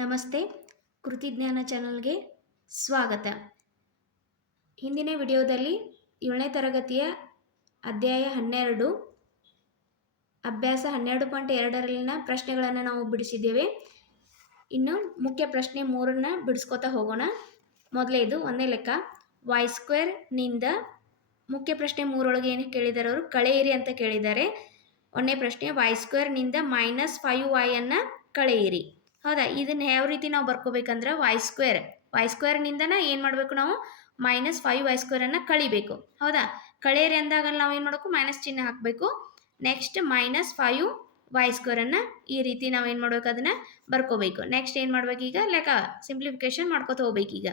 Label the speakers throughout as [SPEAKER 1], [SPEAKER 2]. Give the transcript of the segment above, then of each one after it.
[SPEAKER 1] ನಮಸ್ತೆ ಕೃತಿಜ್ಞಾನ ಚಾನಲ್ಗೆ ಸ್ವಾಗತ. ಹಿಂದಿನ ವಿಡಿಯೋದಲ್ಲಿ ಏಳನೇ ತರಗತಿಯ ಅಧ್ಯಾಯ ಹನ್ನೆರಡು, ಅಭ್ಯಾಸ ಹನ್ನೆರಡು ಪಾಯಿಂಟ್ ಎರಡರಲ್ಲಿನ ಪ್ರಶ್ನೆಗಳನ್ನು ನಾವು ಬಿಡಿಸಿದ್ದೇವೆ. ಇನ್ನು ಮುಖ್ಯ ಪ್ರಶ್ನೆ ಮೂರನ್ನು ಬಿಡಿಸ್ಕೊತಾ ಹೋಗೋಣ. ಮೊದಲೇ ಇದು ಒಂದೇ ಲೆಕ್ಕ. ವೈ ಸ್ಕ್ವೇರ್ನಿಂದ ಮುಖ್ಯ ಪ್ರಶ್ನೆ ಮೂರೊಳಗೆ ಏನು ಕೇಳಿದ್ದಾರೆ ಅವರು? ಕಳೆಯಿರಿ ಅಂತ ಕೇಳಿದ್ದಾರೆ ಒಂದನೇ ಪ್ರಶ್ನೆ ವೈ ಸ್ಕ್ವೇರ್ನಿಂದ ಮೈನಸ್ ಫೈವ್ ವೈಯನ್ನು ಕಳೆಯಿರಿ ಹೌದಾ? ಇದನ್ನ ಯಾವ ರೀತಿ ನಾವು ಬರ್ಕೋಬೇಕಂದ್ರೆ ವೈ ಸ್ಕ್ವೇರ್ ವೈ ಸ್ಕ್ವೇರ್ನಿಂದನ ಏನು ಮಾಡಬೇಕು ನಾವು? ಮೈನಸ್ ಫೈವ್ ವೈ ಸ್ಕ್ವೇರನ್ನು ಕಳಿಬೇಕು. ಹೌದಾ? ಕಳೆಯರಿ ಅಂದಾಗ ನಾವು ಏನು ಮಾಡಬೇಕು? ಮೈನಸ್ ಚಿಹ್ನೆ ಹಾಕಬೇಕು. ನೆಕ್ಸ್ಟ್ ಮೈನಸ್ ಫೈವ್ ವೈ ಸ್ಕ್ವೇರನ್ನು ಈ ರೀತಿ ನಾವು ಏನು ಮಾಡ್ಬೇಕು ಅದನ್ನು ಬರ್ಕೋಬೇಕು. ನೆಕ್ಸ್ಟ್ ಏನು ಮಾಡ್ಬೇಕು ಈಗ? ಲೆಕ್ಕ ಸಿಂಪ್ಲಿಫಿಕೇಶನ್ ಮಾಡ್ಕೋತ ಹೋಗ್ಬೇಕು ಈಗ.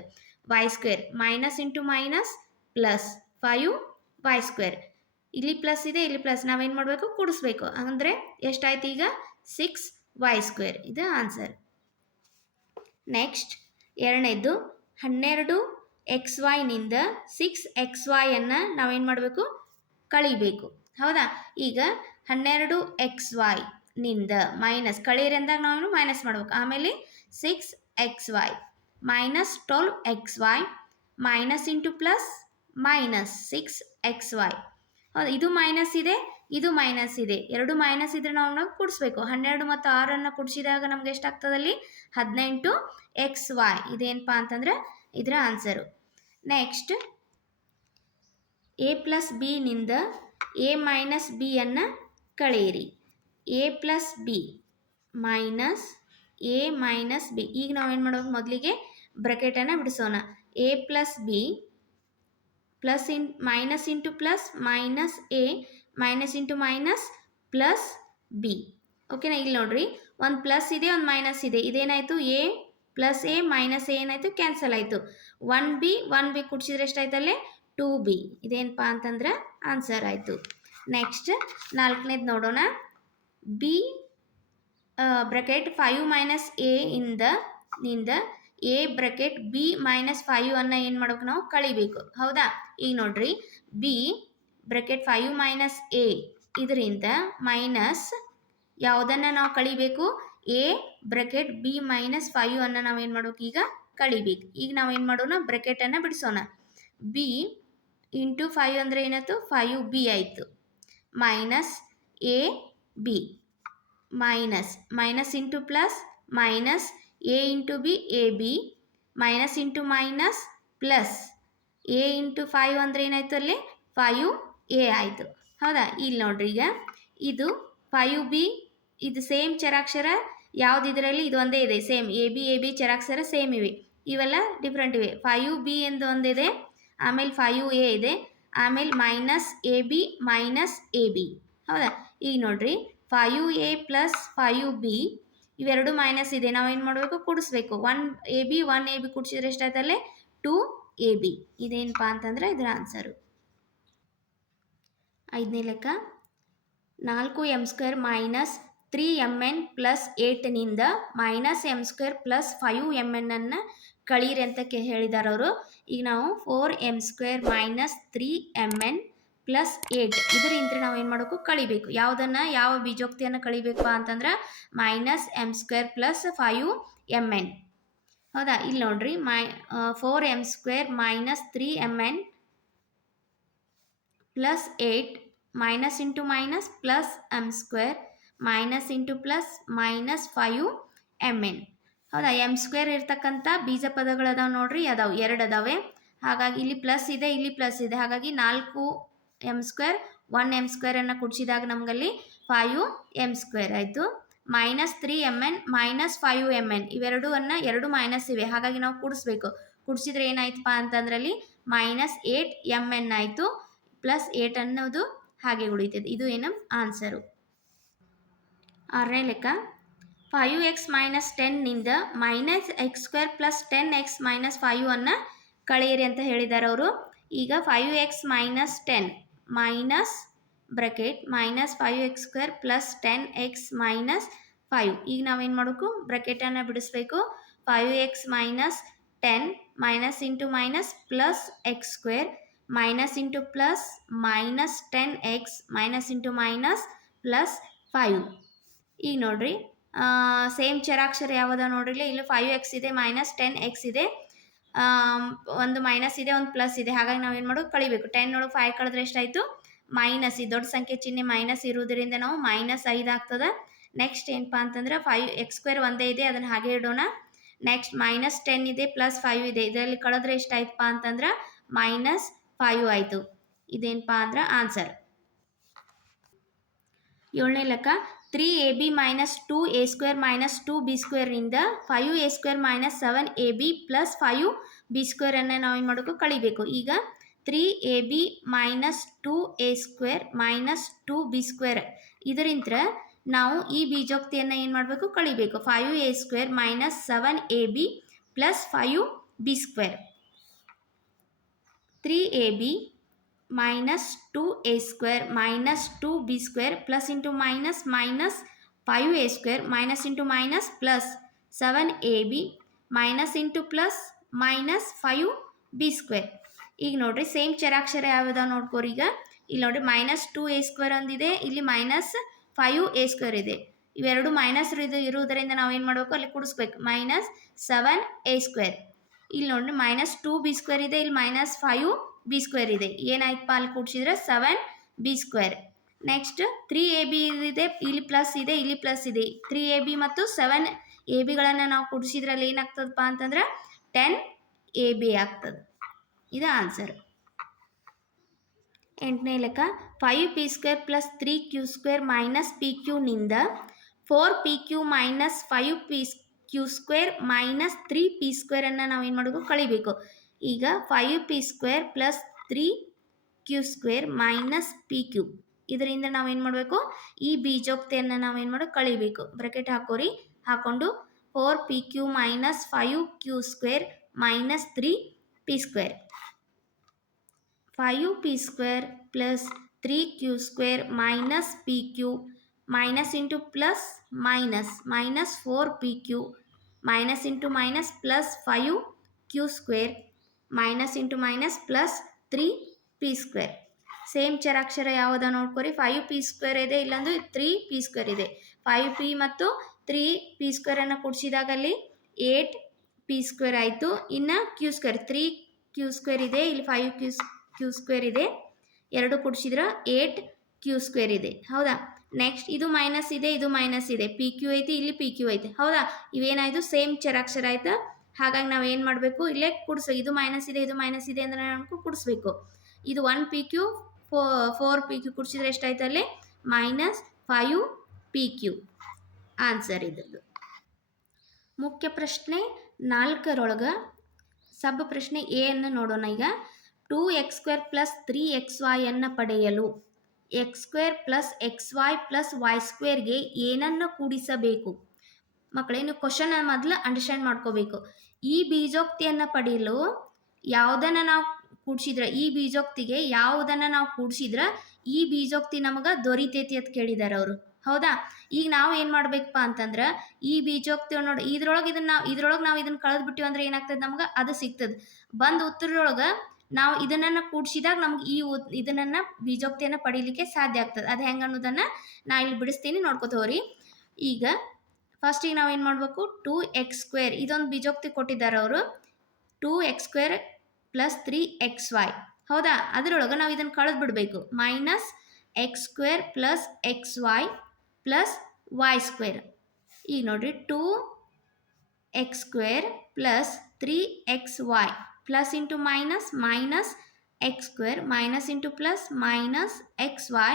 [SPEAKER 1] Y square minus into minus plus five Y square ಇಲ್ಲಿ ಪ್ಲಸ್ ಇದೆ, ಇಲ್ಲಿ ಪ್ಲಸ್ ನಾವೇನು ಮಾಡಬೇಕು? ಕೂಡಿಸ್ಬೇಕು. ಅಂದರೆ ಎಷ್ಟಾಯ್ತು ಈಗ? ಸಿಕ್ಸ್ ವೈ ಸ್ಕ್ವೇರ್ ಇದು ಆನ್ಸರ್ ನೆಕ್ಸ್ಟ್ ಎರಡನೇದು, ಹನ್ನೆರಡು ಎಕ್ಸ್ ವೈನಿಂದ ಸಿಕ್ಸ್ ಎಕ್ಸ್ ವೈಯನ್ನು ನಾವೇನು ಮಾಡಬೇಕು? ಕಳಿಬೇಕು. ಹೌದಾ? ಈಗ ಹನ್ನೆರಡು ಎಕ್ಸ್ ವೈ ನಿಂದ ಮೈನಸ್ ಕಳೀರಿ ಅಂದಾಗ ನಾವೇನು ಮೈನಸ್ ಮಾಡ್ಬೇಕು? ಆಮೇಲೆ six X Y minus twelve X Y minus into plus minus six X Y ಹೌದು? ಇದು ಮೈನಸ್ ಇದೆ ಇದು ಮೈನಸ್ ಇದೆ. ಎರಡು ಮೈನಸ್ ಇದ್ರೆ ನಾವು ಕೂಡಿಸ್ಬೇಕು. ಹನ್ನೆರಡು ಮತ್ತು ಆರನ್ನು ಕೂಡಿಸಿದಾಗ ನಮ್ಗೆ ಎಷ್ಟಾಗ್ತದಲ್ಲಿ ಹದಿನೆಂಟು ಎಕ್ಸ್ ವೈ ಇದೇನಪ್ಪ ಅಂತಂದ್ರೆ ಇದರ ಆನ್ಸರು ನೆಕ್ಸ್ಟ್ ಎ ಪ್ಲಸ್ ಬಿನಿಂದ ಎ ಮೈನಸ್ ಬಿಯನ್ನು ಕಳೆಯಿರಿ. A plus B minus A minus B ಈಗ ನಾವೇನು ಮಾಡೋದು ಮೊದಲಿಗೆ? ಬ್ರಕೆಟನ್ನು ಬಿಡಿಸೋಣ. A plus B plus in minus into plus minus A minus into minus plus B ಓಕೆನಾ ಇಲ್ಲಿ ನೋಡ್ರಿ. ಒಂದು ಪ್ಲಸ್ ಇದೆ, ಒಂದು ಮೈನಸ್ ಇದೆ. ಇದೇನಾಯಿತು? A plus A minus A ಏನಾಯಿತು? ಕ್ಯಾನ್ಸಲ್ ಆಯಿತು. ಒನ್ ಬಿ ಒನ್ ಬಿ ಕುಡಿಸಿದ್ರೆ ಎಷ್ಟಾಯ್ತಲ್ಲೇ? ಟೂ ಬಿ ಇದೇನಪ್ಪ ಅಂತಂದ್ರೆ ಆನ್ಸರ್ ಆಯಿತು. ನೆಕ್ಸ್ಟ್ ನಾಲ್ಕನೇದು ನೋಡೋಣ. B bracket five minus A ಇಂದ, ನಿಂದ A bracket B minus five ಅನ್ನ ಏನು ಮಾಡ್ಬೇಕು ನಾವು? ಕಳಿಬೇಕು. ಹೌದಾ? ಈಗ ನೋಡ್ರಿ. B bracket five minus A ಇದರಿಂದ ಮೈನಸ್ ಯಾವುದನ್ನು ನಾವು ಕಳಿಬೇಕು? A bracket B minus five ಅನ್ನು ನಾವೇನು ಮಾಡ್ಬೇಕು ಈಗ? ಕಳಿಬೇಕು. ಈಗ ನಾವೇನು ಮಾಡೋಣ? ಬ್ರಕೆಟನ್ನು ಬಿಡಿಸೋಣ. ಬಿ ಇಂಟು ಫೈವ್ ಅಂದರೆ ಏನಾಯ್ತು ಫೈವ್ ಬಿ ಆಯಿತು. Minus A B minus minus into plus minus A into B A B minus into minus plus A into five ಅಂದರೆ ಏನಾಯಿತು ಅಲ್ಲಿ? ಫೈವ್ ಎ ಆಯಿತು. ಹೌದಾ? ಇಲ್ಲಿ ನೋಡ್ರಿ ಈಗ. ಇದು ಫೈವ್ ಬಿ ಇದು ಸೇಮ್ ಚರಾಕ್ಷರ ಯಾವ್ದು ಇದರಲ್ಲಿ ಇದು ಒಂದೇ ಇದೆ. Same A B A B ಚರಾಕ್ಷರ same ಇವೆ. ಇವೆಲ್ಲ ಡಿಫ್ರೆಂಟ್ ಇವೆ. ಫೈವ್ ಬಿ ಎಂದು ಒಂದಿದೆ, ಆಮೇಲೆ ಫೈವ್ ಎ ಇದೆ, ಆಮೇಲೆ minus A B minus A B ಹೌದಾ? ಈಗ ನೋಡ್ರಿ. Five A plus five B ಇವೆರಡು ಮೈನಸ್ ಇದೆ. ನಾವು ಏನು ಮಾಡಬೇಕು? ಕೂಡಿಸ್ಬೇಕು. One A B one A B ಕೂಡಿಸಿದ್ರೆ ಎಷ್ಟಾಯ್ತಲ್ಲೇ? ಟು ಎ ಬಿ ಇದೇನಪ್ಪ ಅಂತಂದರೆ ಇದರ ಆನ್ಸರು ಐದನೇ ಲೆಕ್ಕ. ನಾಲ್ಕು M square minus three M N plus ಏಟ್ನಿಂದ minus M square plus five M ಎನ್ನನ್ನು ಕಳೀರಿ ಅಂತ ಕೆ ಹೇಳಿದ್ದಾರೆ ಅವರು. ಈಗ ನಾವು four M square minus three M N plus eight ಇದರಿಂದ ನಾವು ಏನು ಮಾಡಬೇಕು? ಕಳಿಬೇಕು. ಯಾವುದನ್ನು? ಯಾವ ಬೀಜೋಕ್ತಿಯನ್ನು ಕಳಿಬೇಕು ಅಂತಂದ್ರೆ minus M square plus five M N. ಹೌದಾ? ಇಲ್ಲಿ ನೋಡ್ರಿ ಮೈ four M square minus three M N plus eight minus into minus plus M square minus into plus minus five M N ಹೌದಾ? ಎಂ ಸ್ಕ್ವೇರ್ ಇರ್ತಕ್ಕಂಥ ಬೀಜ ಪದಗಳು ಅದಾವೆ ನೋಡ್ರಿ, ಅದಾವೆ, ಎರಡು ಅದಾವೆ. ಹಾಗಾಗಿ ಇಲ್ಲಿ ಪ್ಲಸ್ ಇದೆ, ಇಲ್ಲಿ ಪ್ಲಸ್ ಇದೆ. ಹಾಗಾಗಿ ನಾಲ್ಕು ಎಂ ಸ್ಕ್ವೇರ್ ಒನ್ ಎಂ ಸ್ಕ್ವೇರನ್ನು ಕುಡಿಸಿದಾಗ ನಮಗಲ್ಲಿ ಫೈವ್ ಎಂ ಸ್ಕ್ವೇರ್ ಆಯಿತು. Minus three M N minus five M N ಇವೆರಡೂ ಅನ್ನು ಎರಡು ಮೈನಸ್ ಇವೆ. ಹಾಗಾಗಿ ನಾವು ಕೂಡಿಸ್ಬೇಕು. ಕೂಡಿಸಿದ್ರೆ ಏನಾಯ್ತಪ್ಪ ಅಂತಂದ್ರಲ್ಲಿ ಮೈನಸ್ ಏಟ್ ಎಂ ಎನ್ ಆಯಿತು. ಪ್ಲಸ್ ಏಟ್ ಅನ್ನೋದು ಹಾಗೆ ಉಳಿತದೆ. ಇದು ಏನು ಆನ್ಸರು ಆರನೇ ಲೆಕ್ಕ. Five X minus ಟೆನ್ನಿಂದ minus X square plus ten X minus five ಅನ್ನು ಕಳೆಯಿರಿ ಅಂತ ಹೇಳಿದ್ದಾರೆ ಅವರು. ಈಗ five X minus ten minus bracket minus five X square plus ten X minus five ಈಗ ನಾವೇನು ಮಾಡಬೇಕು? ಬ್ರಕೆಟನ್ನು ಬಿಡಿಸ್ಬೇಕು. Five X minus ten minus into minus plus X square minus into plus minus ten X minus into minus plus five ಈಗ ನೋಡ್ರಿ same ಚರಾಕ್ಷರ ಯಾವುದ ನೋಡ್ರಿ ಇಲ್ಲಿ? ಫೈವ್ ಎಕ್ಸ್ ಇದೆ ಮೈನಸ್ ಟೆನ್ ಎಕ್ಸ್ ಇದೆ. ಒಂದು ಮೈನಸ್ ಇದೆ, ಒಂದು ಪ್ಲಸ್ ಇದೆ. ಹಾಗಾಗಿ ನಾವು ಏನು ಮಾಡೋದು? ಕಳಿಬೇಕು. ಟೆನ್ ಒಳಗೆ ಫೈವ್ ಕಳೆದ್ರೆ ಎಷ್ಟಾಯಿತು? ಮೈನಸ್ ಈ ದೊಡ್ಡ ಸಂಖ್ಯೆ ಚಿಹ್ನೆ ಮೈನಸ್ ಇರುವುದರಿಂದ ನಾವು ಮೈನಸ್ ಐದು ಆಗ್ತದೆ. ನೆಕ್ಸ್ಟ್ ಏನಪ್ಪ ಅಂತಂದ್ರೆ ಫೈವ್ ಎಕ್ಸ್ ಸ್ಕ್ವೇರ್ ಒಂದೇ ಇದೆ, ಅದನ್ನು ಹಾಗೆ ಇಡೋಣ. ನೆಕ್ಸ್ಟ್ ಮೈನಸ್ ಟೆನ್ ಇದೆ ಪ್ಲಸ್ ಫೈವ್ ಇದೆ. ಇದರಲ್ಲಿ ಕಳೆದ್ರೆ ಎಷ್ಟಾಯ್ತಪ್ಪ ಅಂತಂದ್ರೆ ಮೈನಸ್ ಫೈವ್ ಆಯಿತು. ಇದೇನಪ್ಪ ಅಂದ್ರೆ ಆನ್ಸರ್ ಏಳನೇ ಲೆಕ್ಕ three A B minus two A square minus two B ಸ್ಕ್ವೇರ್ನಿಂದ five A square minus seven A B plus five B ಸ್ಕ್ವೇರನ್ನು ನಾವು ಏನು ಮಾಡಬೇಕು? ಕಳಿಬೇಕು. ಈಗ three A B minus two A square minus two B square ಇದರಿಂದ ನಾವು ಈ ಬೀಜೋಕ್ತಿಯನ್ನು ಏನು ಮಾಡಬೇಕು? ಕಳಿಬೇಕು. Five A square minus seven A B plus five B square three A B minus two A square minus two B square plus into minus minus five A square minus into minus plus seven A B minus into plus minus five B square ಈಗ ನೋಡಿರಿ same ಚರಾಕ್ಷರ ಯಾವ್ದಾವ ನೋಡ್ಕೋರಿ ಈಗ. ಇಲ್ಲಿ ನೋಡ್ರಿ minus two A square ಒಂದಿದೆ, ಇಲ್ಲಿ minus five A square ಇದೆ. ಇವೆರಡು minus ಇದು ಇರುವುದರಿಂದ ನಾವು ಏನು ಮಾಡಬೇಕು? ಅಲ್ಲಿ ಕೂಡಿಸ್ಬೇಕು. ಮೈನಸ್ ಸೆವೆನ್ ಎ ಸ್ಕ್ವೇರ್ ಇಲ್ಲಿ ನೋಡ್ರಿ ಮೈನಸ್ ಟೂ ಬಿ ಸ್ಕ್ವೇರ್ ಇದೆ, ಇಲ್ಲಿ ಮೈನಸ್ ಫೈವ್ ಬಿ ಸ್ಕ್ವೇರ್ ಇದೆ. ಏನಾಯ್ತಪ್ಪ ಅಲ್ಲಿ ಕೂಡಿಸಿದ್ರೆ? Seven B square next three A B ಇದೆ, ಇಲ್ಲಿ ಪ್ಲಸ್ ಇದೆ, ಇಲ್ಲಿ ಪ್ಲಸ್ ಇದೆ. ತ್ರೀ ಎ ಬಿ ಮತ್ತು ಸೆವೆನ್ ಎ ಬಿಗಳನ್ನು ನಾವು ಕೂಡಿಸಿದ್ರಲ್ಲಿ ಏನಾಗ್ತದಪ್ಪ ಅಂತಂದ್ರೆ ಟೆನ್ ಎ ಬಿ ಆಗ್ತದೆ. ಇದು ಆನ್ಸರ್ ಎಂಟನೇ ಲೆಕ್ಕ five P square plus three Q square minus P ಕ್ಯೂನಿಂದ four P Q minus five P Q square minus three P ಸ್ಕ್ವೇರನ್ನು ನಾವು ಏನು ಮಾಡಬೇಕು? ಕಳಿಬೇಕು. ಈಗ five P square plus three Q square minus P Q ಇದರಿಂದ ನಾವೇನು ಮಾಡಬೇಕು? ಈ ಬೀಜೋಕ್ತಿಯನ್ನು ನಾವೇನು ಮಾಡೋ? ಕಳಿಬೇಕು. ಬ್ರಕೆಟ್ ಹಾಕೋರಿ. ಹಾಕೊಂಡು four P Q minus five Q square minus three P square five P square plus three Q square minus P Q minus into plus minus minus four P Q minus into minus plus five Q square minus into minus plus three P square same ಚರಾಕ್ಷರ ಯಾವುದ ನೋಡ್ಕೊರಿ five P square ಇದೆ ಇಲ್ಲೊಂದು three P square ಇದೆ five P ಮತ್ತು three P ಸ್ಕ್ವೇರನ್ನು ಕೂಡಿಸಿದಾಗ ಅಲ್ಲಿ eight P square ಆಯಿತು ಇನ್ನು Q square three Q square ಇದೆ ಇಲ್ಲಿ ಫೈವ್ ಕ್ಯೂ ಕ್ಯೂ ಸ್ಕ್ವೇರ್ ಇದೆ ಎರಡು ಕೂಡಿಸಿದ್ರೆ ಏಟ್ ಕ್ಯೂ ಸ್ಕ್ವೇರ್ ಇದೆ ಹೌದಾ ನೆಕ್ಸ್ಟ್ ಇದು ಮೈನಸ್ ಇದೆ, ಇದು ಮೈನಸ್ ಇದೆ. ಪಿ ಕ್ಯೂ ಐತಿ, ಇಲ್ಲಿ ಪಿ ಕ್ಯೂ ಐತೆ. ಹೌದಾ? ಇವೇನಾಯಿತು? ಸೇಮ್ ಚರಾಕ್ಷರ ಆಯ್ತು? ಹಾಗಾಗಿ ನಾವು ಏನು ಮಾಡಬೇಕು? ಇಲ್ಲೇ ಕೂಡಿಸ್, ಇದು ಮೈನಸ್ ಇದೆ, ಇದು ಮೈನಸ್ ಇದೆ ಅಂದ್ರೆ ನಾವು ಕುಡಿಸ್ಬೇಕು. ಇದು one P Q four four P Q ಕುಡ್ಸಿದ್ರೆ ಎಷ್ಟಾಯ್ತು ಅಲ್ಲಿ? Minus five P Q answer ಇದ್ರದ್ದು. ಮುಖ್ಯ ಪ್ರಶ್ನೆ ನಾಲ್ಕರೊಳಗೆ ಸಬ್ ಪ್ರಶ್ನೆ ಎ ಅನ್ನು ನೋಡೋಣ ಈಗ. Two X square plus three X ವೈಯನ್ನು ಪಡೆಯಲು. X square plus X Y plus Y ಸ್ಕ್ವೇರ್ಗೆ ಏನನ್ನು ಕೂಡಿಸಬೇಕು? ಮಕ್ಕಳೇ ನೀವು ಕ್ವಶನ್ ಮೊದಲು ಅಂಡರ್ಸ್ಟ್ಯಾಂಡ್ ಮಾಡ್ಕೋಬೇಕು. ಈ ಬೀಜೋಕ್ತಿಯನ್ನು ಪಡೆಯಲು ಯಾವುದನ್ನು ನಾವು ಕೂಡಿಸಿದ್ರೆ, ಈ ಬೀಜೋಕ್ತಿಗೆ ಯಾವುದನ್ನು ನಾವು ಕೂಡಿಸಿದ್ರೆ, ಈ ಬೀಜೋಕ್ತಿ ನಮಗೆ ದೊರಿತೈತಿ ಅಂತ ಕೇಳಿದ್ದಾರೆ ಅವರು. ಹೌದಾ? ಈಗ ನಾವು ಏನು ಮಾಡಬೇಕಪ್ಪ ಅಂತಂದ್ರೆ, ಈ ಬೀಜೋಕ್ತಿ ನೋಡಿ, ಇದ್ರೊಳಗೆ ಇದನ್ನ ನಾವು, ಇದ್ರೊಳಗೆ ನಾವು ಇದನ್ನ ಕಳೆದ್ಬಿಟ್ಟಿವಿ ಅಂದ್ರೆ ಏನಾಗ್ತದೆ ನಮ್ಗೆ? ಅದು ಸಿಗ್ತದೆ. ಬಂದು ಉತ್ತರದೊಳಗೆ ನಾವು ಇದನ್ನ ಕೂಡಿಸಿದಾಗ ನಮ್ಗೆ ಈ ಇದನ್ನ ಬೀಜೋಕ್ತಿಯನ್ನು ಪಡೀಲಿಕ್ಕೆ ಸಾಧ್ಯ ಆಗ್ತದೆ. ಅದು ಹೆಂಗೆ ಅನ್ನೋದನ್ನ ನಾ ಇಲ್ಲಿ ಬಿಡಿಸ್ತೀನಿ. ನೋಡ್ಕೋತವ್ರಿ ಈಗ ಫಸ್ಟಿಗೆ ನಾವು ಏನು ಮಾಡಬೇಕು? ಟೂ ಎಕ್ಸ್ ಸ್ಕ್ವೇರ್ ಇದೊಂದು ಬೀಜೋಕ್ತಿ ಕೊಟ್ಟಿದ್ದಾರೆ ಅವರು. Two X square plus three X Y ಹೌದಾ? ಅದರೊಳಗೆ ನಾವು ಇದನ್ನು ಕಳೆದು ಬಿಡಬೇಕು. Minus X square plus X Y plus Y square ಈಗ ನೋಡಿರಿ two X square plus three X Y plus into minus minus X square minus into plus minus X Y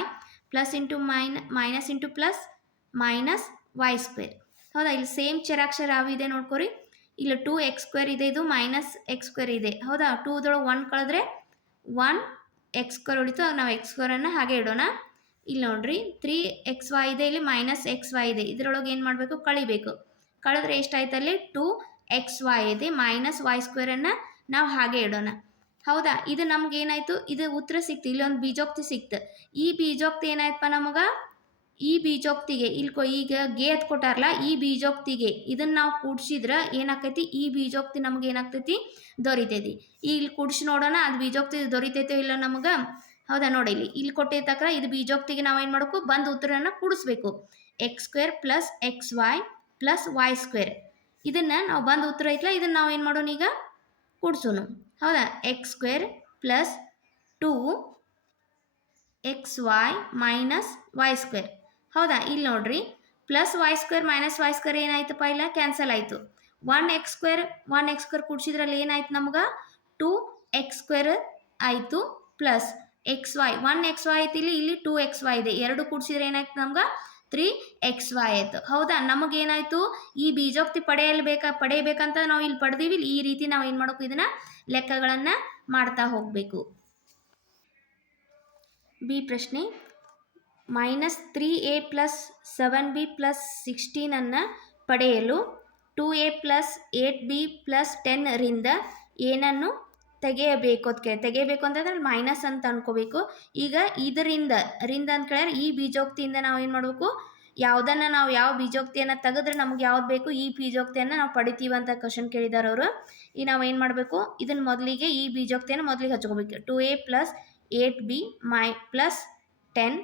[SPEAKER 1] plus into minus minus into plus minus Y square ಹೌದಾ? ಇಲ್ಲಿ same ಚರಾಕ್ಷರ ಯಾವಿದೆ ನೋಡ್ಕೊರಿ. ಇಲ್ಲಿ two X square ಇದೆ, ಇದು minus X square ಇದೆ. ಹೌದಾ? ಟೂದೊಳಗೆ one ಕಳೆದ್ರೆ one X square ಉಳಿತು. ನಾವು ಎಕ್ಸ್ ಸ್ಕ್ವೇರನ್ನು ಹಾಗೆ ಇಡೋಣ. ಇಲ್ಲಿ ನೋಡ್ರಿ ತ್ರೀ ಎಕ್ಸ್ ವೈ ಇದೆ, ಇಲ್ಲಿ ಮೈನಸ್ ಎಕ್ಸ್ ವೈ ಇದೆ. ಇದರೊಳಗೆ ಏನು ಮಾಡಬೇಕು? ಕಳಿಬೇಕು. ಕಳೆದ್ರೆ ಎಷ್ಟಾಯ್ತು ಅಲ್ಲಿ ಟೂ ಎಕ್ಸ್ ವೈ ಇದೆ ಮೈನಸ್ ವೈ ಸ್ಕ್ವೇರನ್ನು ನಾವು ಹಾಗೆ ಇಡೋಣ. ಹೌದಾ? ಇದು ನಮ್ಗೆ ಏನಾಯ್ತು? ಇದು ಉತ್ತರ ಸಿಕ್ತು. ಇಲ್ಲೊಂದು ಬೀಜೋಕ್ತಿ ಸಿಕ್ತು. ಈ ಬೀಜೋಕ್ತಿ ಏನಾಯ್ತಪ್ಪ ನಮಗೆ? ಈ ಬೀಜೋಕ್ತಿಗೆ ಇಲ್ಲಿ ಕೊ ಈಗ ಗೆ ಅಂತ ಕೊಟ್ಟಾರಲ್ಲ ಈ ಬೀಜೋಕ್ತಿಗೆ. ಇದನ್ನ ನಾವು ಕೂಡ್ಸಿದ್ರೆ ಏನಾಕೈತಿ? ಈ ಬೀಜೋಕ್ತಿ ನಮ್ಗೆ ಏನಾಗ್ತೈತಿ? ದೊರಿತೈತಿ. ಇಲ್ಲಿ ಕೂಡ್ಸಿ ನೋಡೋಣ. ಅದು ಬೀಜೋಕ್ತಿ ದೊರಿತೈತೋ ಇಲ್ಲ ನಮಗೆ? ಹೌದಾ? ನೋಡಿ ಇಲ್ಲಿ. ಇಲ್ಲಿ ಕೊಟ್ಟಿರ್ತಕ್ಕ ಇದು ಬೀಜೋಕ್ತಿಗೆ ನಾವು ಏನು ಮಾಡಬೇಕು? ಬಂದ ಉತ್ತರನ ಕೂಡಿಸ್ಬೇಕು. X square plus X Y plus Y square ಇದನ್ನು ನಾವು ಬಂದ ಉತ್ತರ ಐತಲ್ಲ ಇದನ್ನು ನಾವು ಏನು ಮಾಡೋಣ ಈಗ? ಕೂಡ್ಸೋನು. ಹೌದಾ? X square plus two X Y minus Y square ಹೌದಾ? ಇಲ್ಲಿ ನೋಡ್ರಿ. Plus Y square minus Y square ಏನಾಯ್ತಪ್ಪ ಇಲ್ಲ? ಕ್ಯಾನ್ಸಲ್ ಆಯಿತು. One X square one X square ಕೂಡ್ಸಿದ್ರಲ್ಲಿ ಏನಾಯ್ತು ನಮ್ಗೆ? ಟೂ ಎಕ್ಸ್ ಸ್ಕ್ವೇರ್ ಆಯಿತು plus X Y one X Y ಐತಿ ಇಲ್ಲಿ ಇಲ್ಲಿ ಟೂ ಎಕ್ಸ್ ವೈ ಇದೆ. ಎರಡು ಕೂಡಿಸಿದ್ರೆ ಏನಾಯ್ತು ನಮ್ಗೆ? ತ್ರೀ ಎಕ್ಸ್ ವೈ ಆಯಿತು ಹೌದಾ? ನಮಗೇನಾಯಿತು? ಈ ಬೀಜೋಕ್ತಿ ಪಡೆಯಲು ಬೇಕಾ, ಪಡೆಯಬೇಕಂತ ನಾವು ಇಲ್ಲಿ ಪಡೆದೀವಿ. ಈ ರೀತಿ ನಾವು ಏನು ಮಾಡಬೇಕು? ಇದನ್ನು ಲೆಕ್ಕಗಳನ್ನು ಮಾಡ್ತಾ ಹೋಗಬೇಕು. ಬಿ ಪ್ರಶ್ನೆ. Minus three A plus seven B plus ಸಿಕ್ಸ್ಟೀನನ್ನು ಪಡೆಯಲು two A plus eight B plus ಟೆನ್ರಿಂದ ಏನನ್ನು ತೆಗೆಯಬೇಕು ಅದಕ್ಕೆ. ತೆಗೆಯಬೇಕು ಅಂತಂದ್ರೆ ಮೈನಸ್ ಅಂತ ಅನ್ಕೋಬೇಕು. ಈಗ ಇದರಿಂದ, ರಿಂದ ಅಂತ ಕೇಳಿದ್ರೆ ಈ ಬೀಜೋಕ್ತಿಯಿಂದ ನಾವು ಏನು ಮಾಡಬೇಕು? ಯಾವುದನ್ನು ನಾವು ಯಾವ ಬೀಜೋಕ್ತಿಯನ್ನು ತೆಗೆದ್ರೆ ನಮ್ಗೆ ಯಾವ್ದು ಬೇಕು? ಈ ಬೀಜೋಕ್ತಿಯನ್ನು ನಾವು ಪಡಿತೀವಿ ಅಂತ ಕ್ವಶನ್ ಕೇಳಿದಾರೆ ಅವರು. ಈಗ ನಾವು ಏನು ಮಾಡಬೇಕು? ಇದನ್ನು ಮೊದಲಿಗೆ ಈ ಬೀಜೋಕ್ತಿಯನ್ನು ಮೊದಲಿಗೆ ಹಚ್ಕೋಬೇಕು. Two A plus eight B minus plus ten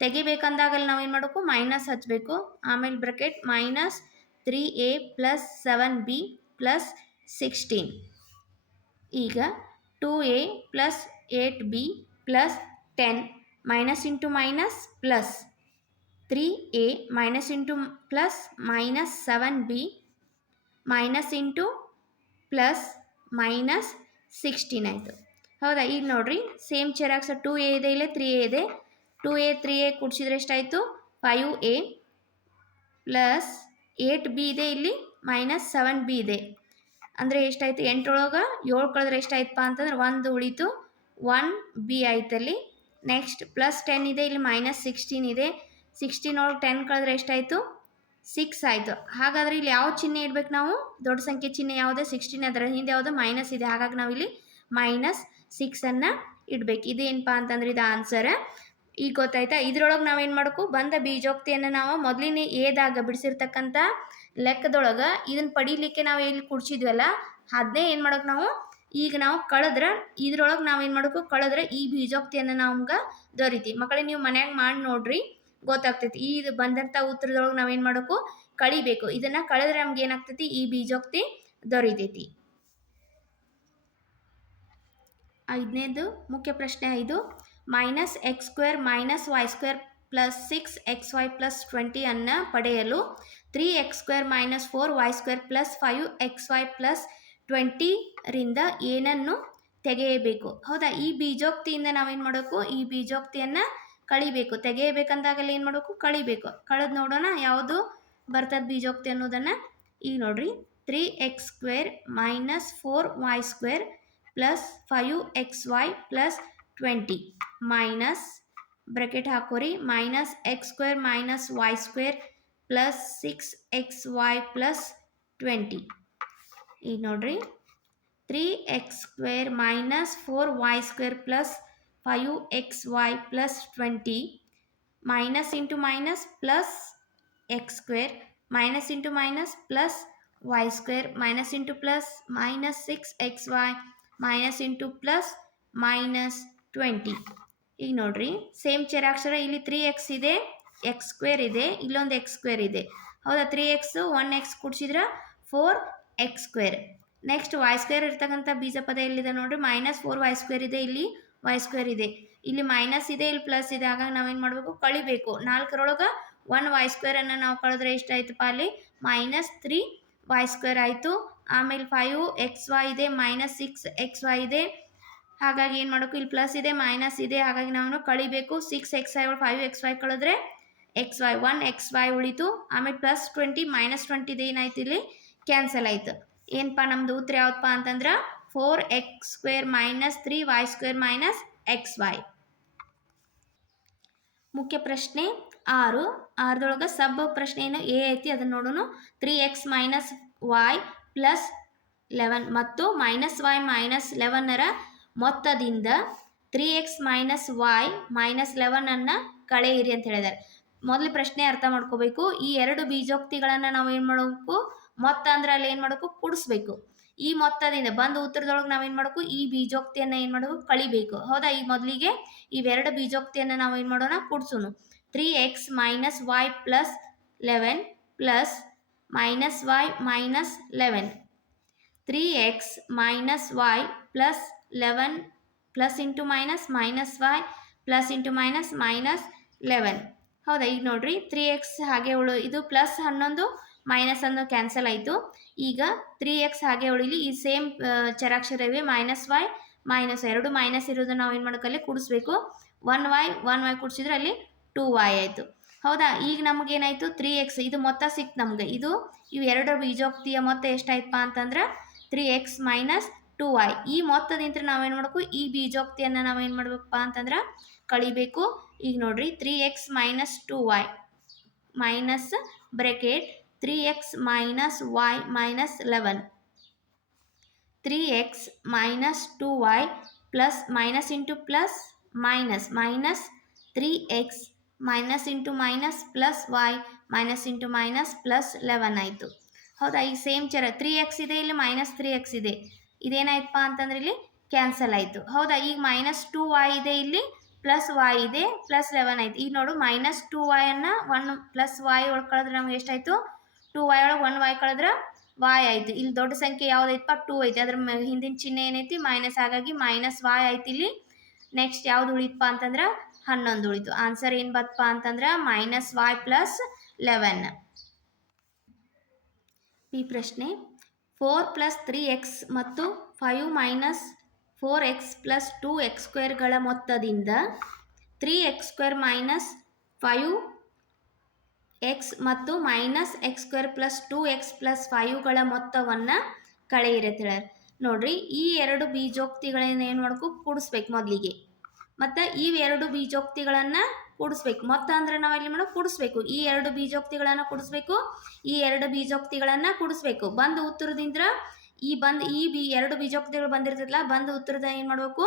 [SPEAKER 1] ತೆಗಿಬೇಕಂದಾಗಲ್ಲಿ ನಾವು ಏನು ಮಾಡಬೇಕು? ಮೈನಸ್ ಹಚ್ಚಬೇಕು ಆಮೇಲೆ bracket minus three A plus seven B plus sixteen ಈಗ two A plus eight B plus ten minus into minus plus three A minus into plus minus seven B minus into plus minus sixteen ಆಯಿತು. ಹೌದಾ? ಈಗ ನೋಡಿರಿ same ಚೆರಾಕ್ಸ್ two A ಇದೆ ಇಲ್ಲೇ three A ಇದೆ. Two A three A ಕೂಡಿಸಿದ್ರೆ ಎಷ್ಟಾಯಿತು? Five A plus eight B ಇದೆ ಇಲ್ಲಿ ಮೈನಸ್ ಸೆವೆನ್ ಬಿ ಇದೆ. ಅಂದರೆ ಎಷ್ಟಾಯಿತು? ಎಂಟರೊಳಗೆ ಏಳು ಕಳೆದ್ರೆ ಎಷ್ಟಾಯ್ತಪ್ಪ ಅಂತಂದ್ರೆ ಒಂದು ಉಳಿತು ಒನ್ ಬಿ ಆಯ್ತಲ್ಲಿ ನೆಕ್ಸ್ಟ್ ಪ್ಲಸ್ ಟೆನ್ ಇದೆ, ಇಲ್ಲಿ ಮೈನಸ್ ಸಿಕ್ಸ್ಟೀನ್ ಇದೆ. ಸಿಕ್ಸ್ಟೀನ್ ಒಳಗೆ ಟೆನ್ ಕಳೆದ್ರೆ ಎಷ್ಟಾಯಿತು? ಸಿಕ್ಸ್ ಆಯಿತು. ಹಾಗಾದರೆ ಇಲ್ಲಿ ಯಾವ ಚಿಹ್ನೆ ಇಡ್ಬೇಕು ನಾವು? ದೊಡ್ಡ ಸಂಖ್ಯೆ ಚಿಹ್ನೆ ಯಾವುದೇ? ಸಿಕ್ಸ್ಟೀನ್ ಅದರ ಹಿಂದೆ ಯಾವುದು ಮೈನಸ್ ಇದೆ. ಹಾಗಾಗಿ ನಾವಿಲ್ಲಿ ಮೈನಸ್ ಸಿಕ್ಸನ್ನು ಇಡ್ಬೇಕು. ಇದೇನಪ್ಪ ಅಂತಂದ್ರೆ ಇದು ಆನ್ಸರ್ ಈಗ ಗೊತ್ತಾಯ್ತಾ? ಇದ್ರೊಳಗೆ ನಾವೇನು ಮಾಡಬೇಕು ಬಂದ ಬೀಜೋಕ್ತಿಯನ್ನು ನಾವು ಮೊದಲಿನೇ ಏದಾಗ ಬಿಡಿಸಿರ್ತಕ್ಕಂಥ ಲೆಕ್ಕದೊಳಗೆ ಇದನ್ನು ಪಡೀಲಿಕ್ಕೆ ನಾವು ಎಲ್ಲಿ ಕುಡ್ಸಿದ್ವಲ್ಲ ಅದನ್ನೇ ಏನು ಮಾಡೋಕೆ ನಾವು? ಈಗ ನಾವು ಕಳೆದ್ರೆ, ಇದ್ರೊಳಗೆ ನಾವು ಏನು ಮಾಡಬೇಕು ಕಳೆದ್ರೆ ಈ ಬೀಜೋಕ್ತಿಯನ್ನು ನಮ್ಗೆ ದೊರೀತಿ. ಮಕ್ಕಳೇ, ನೀವು ಮನ್ಯಾಗ ಮಾಡಿ ನೋಡ್ರಿ, ಗೊತ್ತಾಗ್ತೈತಿ. ಈ ಇದು ಬಂದಂಥ ಉತ್ತರದೊಳಗೆ ನಾವೇನು ಮಾಡಬೇಕು ಕಳಿಬೇಕು. ಇದನ್ನು ಕಳೆದ್ರೆ ನಮ್ಗೆ ಏನಾಗ್ತೈತಿ? ಈ ಬೀಜೋಕ್ತಿ ದೊರೀತೈತಿ. ಐದನೇದು ಮುಖ್ಯ ಪ್ರಶ್ನೆ ಐದು. Minus X square minus Y square plus six X Y plus ಟ್ವೆಂಟಿಯನ್ನು ಪಡೆಯಲು three X square minus four Y square plus five X Y plus ಟ್ವೆಂಟಿರಿಂದ ಏನನ್ನು ತೆಗೆಯಬೇಕು? ಹೌದಾ? ಈ ಬೀಜೋಕ್ತಿಯಿಂದ ನಾವೇನು ಮಾಡಬೇಕು? ಈ ಬೀಜೋಕ್ತಿಯನ್ನು ಕಳಿಬೇಕು. ತೆಗೆಯಬೇಕಂದಾಗಲ್ಲ ಏನು ಮಾಡಬೇಕು? ಕಳಿಬೇಕು. ಕಳೆದು ನೋಡೋಣ ಯಾವುದು ಬರ್ತದೆ ಬೀಜೋಕ್ತಿ ಅನ್ನೋದನ್ನು. ಈಗ ನೋಡ್ರಿ. Three X square minus four Y square plus five X Y plus twenty minus bracket ಹಾಕೋರಿ minus X square minus Y square plus six X Y plus twenty ಈಗ ನೋಡ್ರಿ three X square minus four Y square plus five X Y plus twenty minus into minus plus X square minus into minus plus Y square minus into plus minus six X Y minus into plus minus twenty. ಈಗ ನೋಡ್ರಿ same ಚರಾಕ್ಷರ ಇಲ್ಲಿ three X ಇದೆ X square ಇದೆ, ಇಲ್ಲೊಂದು X square ಇದೆ. ಹೌದಾ? Three X one X ಕೂಡಿಸಿದ್ರೆ four X square next Y square ಇರ್ತಕ್ಕಂಥ ಬೀಜ ಪದ ಎಲ್ಲಿದೆ ನೋಡ್ರಿ? ಮೈನಸ್ ಫೋರ್ ವೈ ಸ್ಕ್ವೇರ್ ಇದೆ, ಇಲ್ಲಿ ವೈ ಸ್ಕ್ವೇರ್ ಇದೆ. ಇಲ್ಲಿ ಮೈನಸ್ ಇದೆ, ಇಲ್ಲಿ ಪ್ಲಸ್ ಇದೆ. ಹಾಗಾಗಿ ನಾವೇನು ಮಾಡಬೇಕು? ಕಳಿಬೇಕು. ನಾಲ್ಕರೊಳಗೆ ಒನ್ ವೈ ಸ್ಕ್ವೇರನ್ನು ನಾವು ಕಳೆದ್ರೆ ಎಷ್ಟಾಯ್ತಪ್ಪ ಅಲ್ಲಿ? ಮೈನಸ್ ತ್ರೀ ವೈ ಸ್ಕ್ವೇರ್ ಆಯಿತು. ಆಮೇಲೆ ಫೈವ್ ಎಕ್ಸ್ ವೈ ಇದೆ ಮೈನಸ್ ಸಿಕ್ಸ್ ಎಕ್ಸ್ ವೈ ಇದೆ. ಹಾಗಾಗಿ ಏನು ಮಾಡಬೇಕು ಇಲ್ಲಿ ಪ್ಲಸ್ ಇದೆ ಮೈನಸ್ ಇದೆ. ಹಾಗಾಗಿ ನಾವು ಕಳಿಬೇಕು. Six X Y five X Y ಕಳೆದ್ರೆ X Y one X Y ಉಳಿತು. ಆಮೇಲೆ ಪ್ಲಸ್ ಟ್ವೆಂಟಿ ಮೈನಸ್ ಇದೆ. ಏನಾಯ್ತು ಇಲ್ಲಿ? ಕ್ಯಾನ್ಸಲ್ ಆಯಿತು. ಏನಪ್ಪ ನಮ್ದು ಉತ್ತರ ಯಾವ್ದಪ್ಪ ಅಂತಂದ್ರೆ four X square minus three Y square minus X Y ಮುಖ್ಯ ಪ್ರಶ್ನೆ ಆರು. ಆರದೊಳಗೆ ಸಬ್ ಪ್ರಶ್ನೆ ಏನು? ಎ ಐತಿ. ಅದನ್ನು ನೋಡೋಣ three X minus Y plus eleven ಮತ್ತು ಮೈನಸ್ ವೈ ಮೈನಸ್ ಲೆವೆನ್ನರ ಮೊತ್ತದಿಂದ three X minus Y minus ಲೆವೆನನ್ನು ಕಳೆಯಿರಿ ಅಂತ ಹೇಳಿದ್ದಾರೆ. ಮೊದಲು ಪ್ರಶ್ನೆ ಅರ್ಥ ಮಾಡ್ಕೋಬೇಕು. ಈ ಎರಡು ಬೀಜೋಕ್ತಿಗಳನ್ನು ನಾವು ಏನು ಮಾಡಬೇಕು? ಮೊತ್ತ ಅಂದ್ರೆ ಅಲ್ಲಿ ಏನು ಮಾಡಬೇಕು? ಕೂಡಿಸ್ಬೇಕು. ಈ ಮೊತ್ತದಿಂದ ಬಂದ ಉತ್ತರದೊಳಗೆ ನಾವೇನು ಮಾಡಬೇಕು? ಈ ಬೀಜೋಕ್ತಿಯನ್ನು ಏನು ಮಾಡಬೇಕು? ಕಳಿಬೇಕು. ಹೌದಾ? ಈ ಮೊದಲಿಗೆ ಇವೆರಡು ಬೀಜೋಕ್ತಿಯನ್ನು ನಾವು ಏನು ಮಾಡೋಣ? ಕೂಡಿಸೋಣ. Three X minus Y plus eleven plus minus Y minus eleven three X minus Y plus eleven plus into minus minus Y plus into minus minus eleven ಹೌದಾ? ಈಗ ನೋಡ್ರಿ ತ್ರೀ ಎಕ್ಸ್ ಹಾಗೆ ಉಳು, ಇದು ಪ್ಲಸ್ ಹನ್ನೊಂದು ಮೈನಸ್ ಅನ್ನೋ cancel ಆಯಿತು. ಈಗ three X ಹಾಗೆ ಉಳಿಲಿ, ಈ ಸೇಮ್ ಚರಾಕ್ಷರವೇ ಮೈನಸ್ ವೈ ಮೈನಸ್ ಎರಡು ಮೈನಸ್ ಇರೋದು ನಾವು ಏನು ಮಾಡೋಕ್ಕಲ್ಲಿ ಕೂಡಿಸ್ಬೇಕು. ಒನ್ ವೈ ಒನ್ ವೈ ಕೂಡಿಸಿದ್ರೆ ಅಲ್ಲಿ ಟೂ ವೈ ಆಯಿತು. ಹೌದಾ? ಈಗ ನಮಗೇನಾಯಿತು ತ್ರೀ ಎಕ್ಸ್ ಇದು ಮೊತ್ತ ಸಿಕ್ತು ನಮ್ಗೆ. ಇದು, ಇವು ಎರಡರ ಬೀಜೋಕ್ತಿಯ ಮೊತ್ತ ಎಷ್ಟಾಯ್ತಪ್ಪ ಅಂತಂದ್ರೆ three X minus two Y. ಈ ಮೊತ್ತದಿಂದ ನಾವೇನು ಮಾಡಬೇಕು? ಈ ಬೀಜೋಕ್ತಿಯನ್ನು ನಾವೇನು ಮಾಡಬೇಕಪ್ಪ ಅಂತಂದ್ರೆ ಕಳಿಬೇಕು. ಈಗ ನೋಡ್ರಿ three X minus two Y minus bracket three X minus Y minus eleven three X minus two Y plus minus into plus minus minus three X minus into minus plus Y minus into minus plus eleven ಆಯಿತು. ಹೌದಾ? ಈಗ same ಚರ three X ಇದೆ, ಇಲ್ಲಿ minus three X ಇದೆ. ಇದೇನಾಯ್ತಪ್ಪ ಅಂತಂದ್ರೆ ಇಲ್ಲಿ cancel ಆಯಿತು. ಹೌದಾ? ಈಗ ಮೈನಸ್ ಟೂ ವೈ ಇದೆ ಇಲ್ಲಿ ಪ್ಲಸ್ ವೈ ಇದೆ ಪ್ಲಸ್ ಲೆವೆನ್ ಆಯ್ತು. ಈಗ ನೋಡು ಮೈನಸ್ ಟೂ ವೈ ಅನ್ನ ಒನ್ ಪ್ಲಸ್ ವೈ ಒಳಗೆ ಕಳೆದ್ರೆ ನಮ್ಗೆ ಎಷ್ಟಾಯಿತು? ಟೂ ವೈ ಒಳಗೆ ಒನ್ ವೈ ಕಳೆದ್ರೆ ವಾಯ್ ಆಯಿತು. ಇಲ್ಲಿ ದೊಡ್ಡ ಸಂಖ್ಯೆ ಯಾವುದೈತಪ್ಪ? ಟೂ ಐತಿ. ಅದ್ರ ಹಿಂದಿನ ಚಿಹ್ನೆ ಏನೈತಿ? ಮೈನಸ್ ಹಾಗಾಗಿ ಮೈನಸ್ ವೈ ಆಯ್ತು ಇಲ್ಲಿ. ನೆಕ್ಸ್ಟ್ ಯಾವ್ದು ಉಳಿತಪ್ಪ ಅಂತಂದ್ರೆ ಹನ್ನೊಂದು ಉಳಿತು. ಆನ್ಸರ್ ಏನು ಬತ್ತಪ್ಪ ಅಂತಂದ್ರೆ ಮೈನಸ್ ವೈ ಪ್ಲಸ್ ಲೆವೆನ್ ಈ ಪ್ರಶ್ನೆ ಫೋರ್ ಪ್ಲಸ್ ತ್ರೀ ಎಕ್ಸ್ ಮತ್ತು five minus four X plus two X ಸ್ಕ್ವೇರ್ಗಳ ಮೊತ್ತದಿಂದ three X square minus five X ಮತ್ತು minus X square plus two X plus ಫೈವ್ಗಳ ಮೊತ್ತವನ್ನು ಕಳೆಯಿರುತ್ತೆ ನೋಡ್ರಿ ಈ ಎರಡು ಬೀಜೋಕ್ತಿಗಳನ್ನ ಏನು ಮಾಡ್ಕೊ ಕೂಡಿಸ್ಬೇಕು ಮೊದಲಿಗೆ. ಮತ್ತು ಈ ಎರಡು ಬೀಜೋಕ್ತಿಗಳನ್ನು ಕೂಡಿಸ್ಬೇಕು. ಮೊತ್ತ ಅಂದ್ರೆ ಇಲ್ಲಿ ಮಾಡೋ ಕೂಡಿಸ್ಬೇಕು. ಈ ಎರಡು ಬೀಜೋಕ್ತಿಗಳನ್ನು ಕೂಡಿಸ್ಬೇಕು. ಈ ಎರಡು ಬೀಜೋಕ್ತಿಗಳನ್ನು ಕೂಡಿಸ್ಬೇಕು. ಬಂದು ಉತ್ತರದಿಂದ ಈ ಬಂದು, ಈ ಬಿ, ಎರಡು ಬೀಜೋಕ್ತಿಗಳು ಬಂದಿರ್ತದಲ್ಲ ಬಂದ ಉತ್ತರದ ಏನು ಮಾಡಬೇಕು?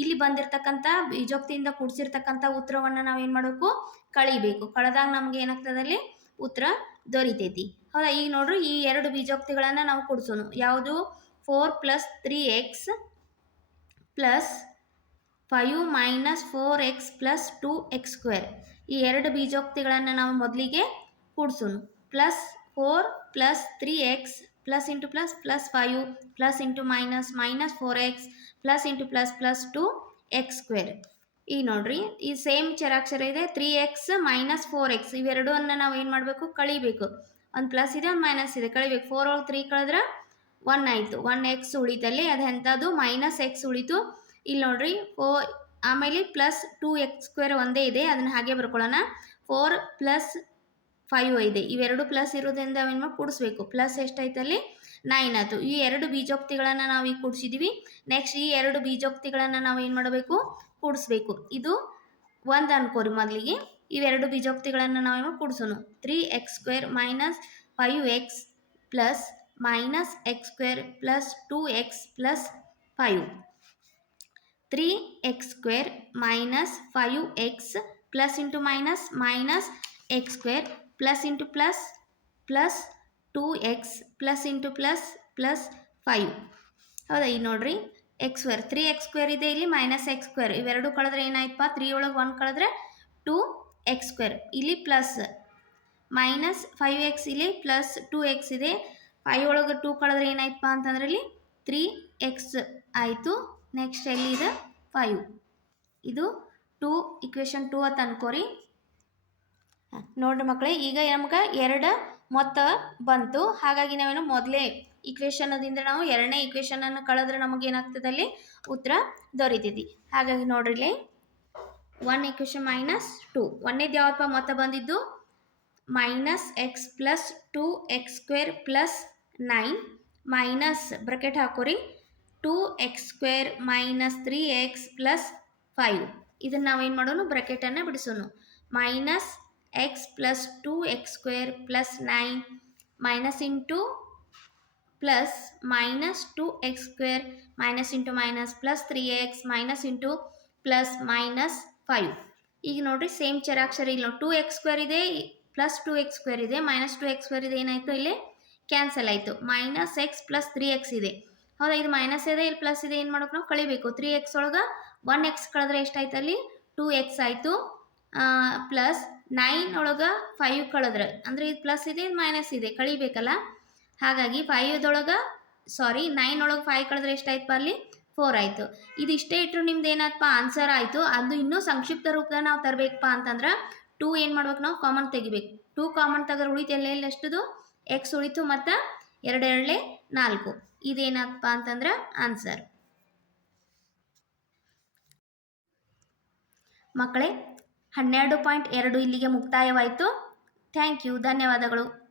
[SPEAKER 1] ಇಲ್ಲಿ ಬಂದಿರತಕ್ಕಂಥ ಬೀಜೋಕ್ತಿಯಿಂದ ಕೂಡಿಸಿರ್ತಕ್ಕಂಥ ಉತ್ತರವನ್ನು ನಾವು ಏನು ಮಾಡಬೇಕು? ಕಳಿಬೇಕು. ಕಳೆದಾಗ ನಮ್ಗೆ ಏನಾಗ್ತದೆ ಅಲ್ಲಿ? ಉತ್ತರ ದೊರಿತೈತಿ. ಹೌದಾ? ಈಗ ನೋಡ್ರಿ, ಈ ಎರಡು ಬೀಜೋಕ್ತಿಗಳನ್ನು ನಾವು ಕೂಡಿಸೋಣ ಯಾವುದು? Four plus three X plus five minus four X plus two X square ಈ ಎರಡು ಬೀಜೋಕ್ತಿಗಳನ್ನು ನಾವು ಮೊದಲಿಗೆ ಕೂಡಿಸೋಣ plus four plus three X plus into plus plus five plus into minus minus four X plus into plus plus two X square ಈ ನೋಡ್ರಿ, ಈ same ಚರಾಕ್ಷರ ಇದೆ. Three X minus four X ಇವೆರಡನ್ನ ನಾವು ಏನು ಮಾಡಬೇಕು? ಕಳಿಬೇಕು. ಒಂದು ಪ್ಲಸ್ ಇದೆ, ಒಂದು ಮೈನಸ್ ಇದೆ. ಕಳಿಬೇಕು. ಫೋರ್ ಒಳಗೆ ತ್ರೀ ಕಳೆದ್ರೆ ಒನ್ ಆಯಿತು. ಒನ್ ಎಕ್ಸ್ ಉಳಿತಲ್ಲಿ ಅದು ಎಂಥದ್ದು ಮೈನಸ್ ಎಕ್ಸ್ ಉಳಿತು. ಇಲ್ಲಿ ನೋಡ್ರಿ ಫೋ ಆಮೇಲೆ ಪ್ಲಸ್ ಟೂ ಎಕ್ಸ್ ಸ್ಕ್ವೇರ್ ಒಂದೇ ಇದೆ, ಅದನ್ನು ಹಾಗೆ ಬರ್ಕೊಳ್ಳೋಣ. ಫೋರ್ ಪ್ಲಸ್ ಫೈವ್ ಇದೆ, ಇವೆರಡು ಪ್ಲಸ್ ಇರೋದ್ರಿಂದ ಅವೇನು ಕೂಡಿಸ್ಬೇಕು. ಪ್ಲಸ್ ಎಷ್ಟಾಯ್ತಲ್ಲಿ ನೈನ್ ಆಯಿತು. ಈ ಎರಡು ಬೀಜೋಕ್ತಿಗಳನ್ನು ನಾವು ಈಗ ಕೂಡಿಸಿದ್ದೀವಿ ನೆಕ್ಸ್ಟ್ ಈ ಎರಡು ಬೀಜೋಕ್ತಿಗಳನ್ನು ನಾವು ಏನು ಮಾಡಬೇಕು? ಕೂಡಿಸ್ಬೇಕು. ಇದು ಒಂದು ಅನ್ಕೋರಿ ಮೊದಲಿಗೆ. ಇವೆರಡು ಬೀಜೋಕ್ತಿಗಳನ್ನು ನಾವೇನು ಕೂಡಿಸೋಣ. Three X square minus five X plus minus X square plus two X plus five three X square minus five X plus into minus minus X square plus into plus plus two X plus into plus plus five ಹೌದಾ? ಈಗ ನೋಡ್ರಿ X square three X square ಇದೆ, ಇಲ್ಲಿ minus X square ಇವೆರಡು ಕಳೆದ್ರೆ ಏನಾಯ್ತಪ್ಪ? Three ಒಳಗೆ ಒಂದು ಕಳೆದ್ರೆ ಟೂ ಎಕ್ಸ್ ಸ್ಕ್ವೇರ್ ಇಲ್ಲಿ ಪ್ಲಸ್ ಮೈನಸ್ ಫೈವ್ ಎಕ್ಸ್ ಇಲ್ಲಿ ಪ್ಲಸ್ ಟೂ ಎಕ್ಸ್ ಇದೆ. ಫೈವ್ ಒಳಗೆ ಟೂ ಕಳೆದ್ರೆ ಏನಾಯ್ತಪ್ಪ ಅಂತಂದ್ರೆ ಇಲ್ಲಿ ತ್ರೀ ಎಕ್ಸ್ ಆಯಿತು. ನೆಕ್ಸ್ಟ್ ಎಲ್ಲಿ ಇದೆ ಫೈವ್ ಇದು ಟೂ ಇಕ್ವೇಶನ್ ಟೂ ಅಂತ ಅನ್ಕೋರಿ. ನೋಡ್ರಿ ಮಕ್ಕಳೇ ಈಗ ನಮ್ಗೆ ಎರಡು ಮೊತ್ತ ಬಂತು. ಹಾಗಾಗಿ ನಾವೇನು ಮೊದಲೇ ಇಕ್ವೇಶನದಿಂದ ನಾವು ಎರಡನೇ ಇಕ್ವೇಶನನ್ನು ಕಳೆದ್ರೆ ನಮಗೆ ಏನಾಗ್ತದೆ ಅಲ್ಲಿ? ಉತ್ತರ ದೊರೀತೈತಿ ಹಾಗಾಗಿ ನೋಡ್ರಿ ಒನ್ ಇಕ್ವೇಶನ್ ಮೈನಸ್ ಟೂ ಒಂದೇದು ಯಾವಪ್ಪ ಮೊತ್ತ ಬಂದಿದ್ದು? Minus x plus two x square plus nine minus bracket ಹಾಕೋರಿ. Two x square minus three x plus five ಇದನ್ನು ನಾವೇನು ಮಾಡೋಣ ಬ್ರಕೆಟನ್ನು ಬಿಡಿಸೋಣ minus x plus two x square plus nine minus into plus minus two x square minus into minus plus three x minus into plus minus five ಈಗ ನೋಡಿರಿ same ಚರಾಕ್ಷರ ಇಲ್ಲಿ two X square ಇದೆ plus two X square ಇದೆ minus two X square ಇದೆ ಏನಾಯಿತು ಇಲ್ಲಿ? Cancel ಆಯಿತು. Minus x plus three x ಇದೆ. ಹೌದಾ? ಇದು ಮೈನಸ್ ಇದೆ, ಇಲ್ಲಿ ಪ್ಲಸ್ ಇದೆ, ಏನು ಮಾಡೋಕೆ ನಾವು ಕಳಿಬೇಕು. ತ್ರೀ ಎಕ್ಸ್ ಒಳಗೆ ಒನ್ ಎಕ್ಸ್ ಕಳೆದ್ರೆ ಎಷ್ಟಾಯ್ತು ಅಲ್ಲಿ? ಟೂ ಎಕ್ಸ್ ಆಯಿತು. ಪ್ಲಸ್ ನೈನ್ ಒಳಗೆ ಫೈವ್ ಕಳೆದ್ರೆ, ಅಂದರೆ ಇದು ಪ್ಲಸ್ ಇದೆ, ಇದು ಮೈನಸ್ ಇದೆ, ಕಳಿಬೇಕಲ್ಲ? ಹಾಗಾಗಿ ಫೈವ್ದೊಳಗೆ ಸಾರಿ ನೈನ್ ಒಳಗೆ ಫೈವ್ ಕಳೆದ್ರೆ ಎಷ್ಟಾಯ್ತಪ್ಪ ಅಲ್ಲಿ? ಫೋರ್ ಆಯಿತು. ಇದು ಇಷ್ಟೇ ಇಟ್ಟರು ನಿಮ್ದು ಏನಪ್ಪ ಆನ್ಸರ್ ಆಯಿತು. ಅದು ಇನ್ನೂ ಸಂಕ್ಷಿಪ್ತ ರೂಪದಾಗ ನಾವು ತರಬೇಕಪ್ಪ ಅಂತಂದ್ರೆ ಟೂ ಏನು ಮಾಡ್ಬೇಕು ನಾವು? ಕಾಮನ್ ತೆಗಿಬೇಕು. ಟೂ ಕಾಮನ್ ತೆಗೆದ್ರೆ ಉಳಿತು ಎಲ್ಲ ಎಷ್ಟದು? ಎಕ್ಸ್ ಉಳಿತು ಮತ್ತು ಎರಡೆರಡಲೆ ನಾಲ್ಕು. ಇದೇನಪ್ಪ ಅಂತಂದ್ರೆ ಆನ್ಸರ್ ಮಕ್ಕಳೇ ಹನ್ನೆರಡು ಪಾಯಿಂಟ್ ಎರಡು ಇಲ್ಲಿಗೆ ಮುಕ್ತಾಯವಾಯಿತು. ಥ್ಯಾಂಕ್ ಯು ಧನ್ಯವಾದಗಳು.